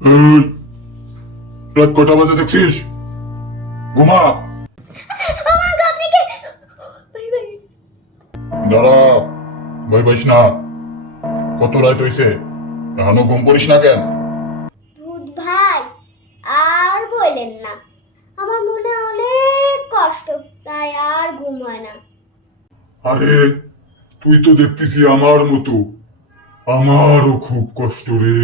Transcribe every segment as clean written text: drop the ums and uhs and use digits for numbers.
এই, রাত কটা বাজে দেখছিস? ঘুমা। দাঁড়া, ভয় পাইস না। কত রাত হইছে, এখনো ঘুম পড়িস না কেন? ভূত ভাই, আর বললেন না, আমার মনে অনেক কষ্ট, তাই আর ঘুম হয় না। আরে তুই তো দেখতেছি আমার মতো, আমারও খুব কষ্ট রে।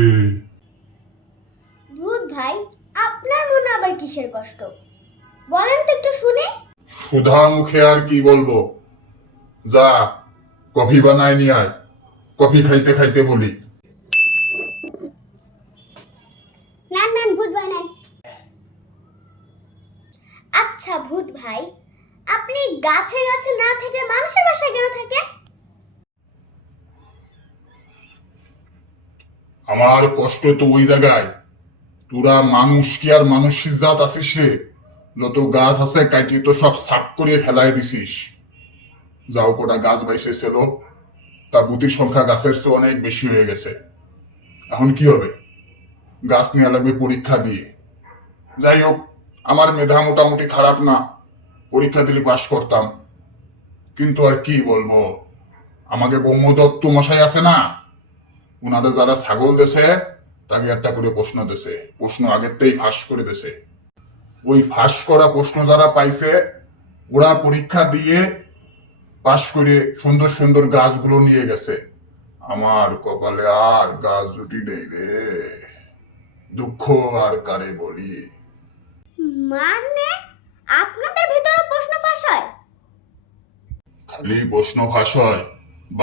ভূত ভাই, আপনার মনে আবার কিসের কষ্ট, বলেন তো একটু শুনে। সুধা মুখে আর কি বলবো, যা কফি বানায় নিয়ে আয়, কফি খাইতে খাইতে বলি। নেন নেন ভূত ভাই নেন। আচ্ছা ভূত ভাই, আপনি গাছে গাছে না থেকে মানুষের বাসায় কেন থাকেন? আমার কষ্ট তো ওই জায়গায়, তোরা মানুষ কি আর মানুষের জাত আছিস রে? যত গাছ আছে কাটিয়ে তো সব সাফ করে ফেলাই দিছিস। যাও কটা গাছ বাইসে ছিল, তা বুতির সংখ্যা গাছের চেয়ে অনেক বেশি হয়ে গেছে। এখন কি হবে? গাছ নিয়ে লাগবে পরীক্ষা দিয়ে। যাই হোক, আমার মেধা মোটামুটি খারাপ না, পরীক্ষা দিলে পাশ করতাম। কিন্তু আর কি বলবো, আমাকে ব্রহ্মদত্ত মশাই আছে না, ওনারা যারা ছাগল দেশে তাকে একটা করে প্রশ্ন দেশে, প্রশ্ন আগেতেই ফাঁস করে দেশে। ওই ফাঁস করা প্রশ্ন যারা পাইছে, ওরা পরীক্ষা দিয়ে পাশ করে সুন্দর সুন্দর গাছগুলো নিয়ে গেছে। আমার কপালে আর গাছ জুটি নেই রে, দুঃখ আর কারে বলি। মানে আপনাদের ভিতরে প্রশ্ন ফাঁস হয়? খালি প্রশ্ন ফাঁস হয়,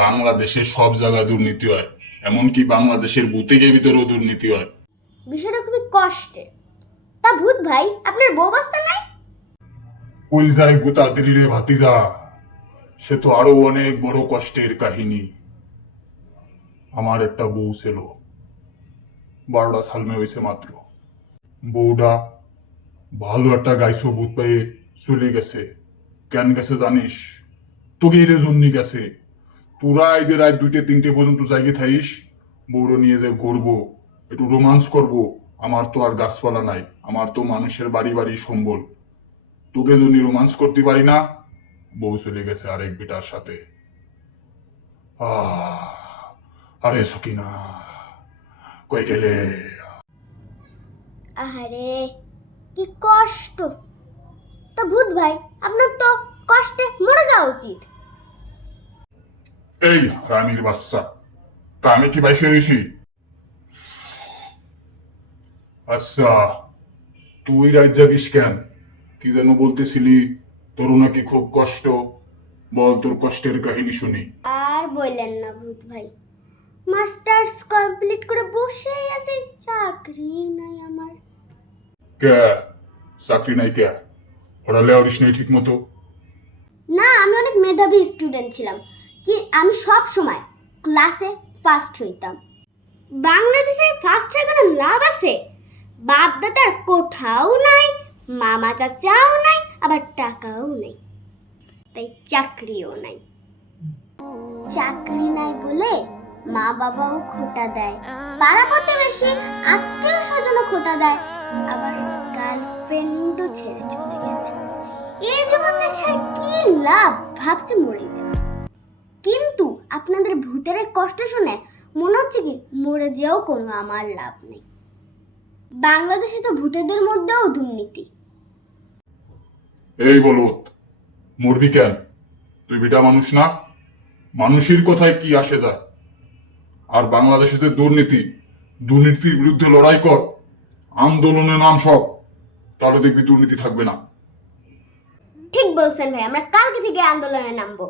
বাংলাদেশে সব জায়গায় দুর্নীতি হয়, এমনকি বাংলাদেশের বুথের ভিতরেও দুর্নীতি হয়। বিষয়টা খুবই কষ্টের। তা ভূত ভাই, আপনার বউ বাস্তা নাই? কলজায় গুতা দিলি রে ভাতিজা, সে তো আরো অনেক বড় কষ্টের কাহিনী। আমার একটা বউ ছিল, 12টা সালমে হয়েছে মাত্র। বউটা ভালো একটা গাইছো বুথ পেয়ে চলে গেছে। কেন গেছে জানিস? তোকে এর জন্য গেছে। তোরা এই যে রাত 2-3 পর্যন্ত জায়গায় থাইস, বউরো নিয়ে যে ঘুরবো, একটু রোমান্স করব। আমার তো আর গাছপালা নাই, আমার তো মানুষের বাড়ি বাড়ি সম্বল। তোকে যদি রোমান্স করতে পারি না, বউ চলে গেছে আরেক বেটার সাথে। আহ, আরে সকিনা, কই গেলে? আহারে, কি কষ্ট। তা ভূত ভাই, আপনার তো কষ্টে মরে যাওয়া উচিত। এই হারামির বাচ্চা, তা আমি কি বাইসে রয়েছি? আচ্ছা, তুই রাত জাগিস কেন? কি যেন বলতেছিলি, তোর নাকি খুব কষ্ট, বল তোর কষ্টের কাহিনী শুনি। আর বললেন না ভূত ভাই, মাস্টার্স কমপ্লিট করে বসেই আছি, চাকরি নাই আমার। কে? চাকরি নাই কে? পড়ালে আরিস নাই ঠিক মতো? না, আমি অনেক মেধাবী স্টুডেন্ট ছিলাম, কি আমি সব সময় ক্লাসে ফার্স্ট হইতাম। বাংলাদেশে ফার্স্ট হয়ে কোনো লাভ আছে? বাপ দাদার কোঠাও নাই, মামা চাচাও নাই, আবার টাকাও নাই, তাই চাকরিও নাই। চাকরি নাই বলে মা বাবাও খোটা দেয়, পাড়া প্রতিবেশী আত্মীয় স্বজনও খোটা দেয়, আবার গার্লফ্রেন্ডও ছেড়ে চলে গেছে। এই জীবন দেখে কি লাভ, ভাবছে মরে যাব। কিন্তু আপনাদের ভূতের এই কষ্ট শুনে মনে হচ্ছে কি মরে যেও কোনো আমার লাভ নেই। বাংলাদেশে তো ভূতেদের মধ্যেও দুর্নীতি। এই বলত, মরবি কেন? তুই বেটা মানুষ না? মানুষের কথায় কি আসে যায়? আর বাংলাদেশে যে দুর্নীতি, দুর্নীতির বিরুদ্ধে লড়াই কর, আন্দোলনের নাম সব, তাহলে দেখবি দুর্নীতি থাকবে না। ঠিক বলছেন ভাই, আমরা কালকে থেকে আন্দোলনে নামবো।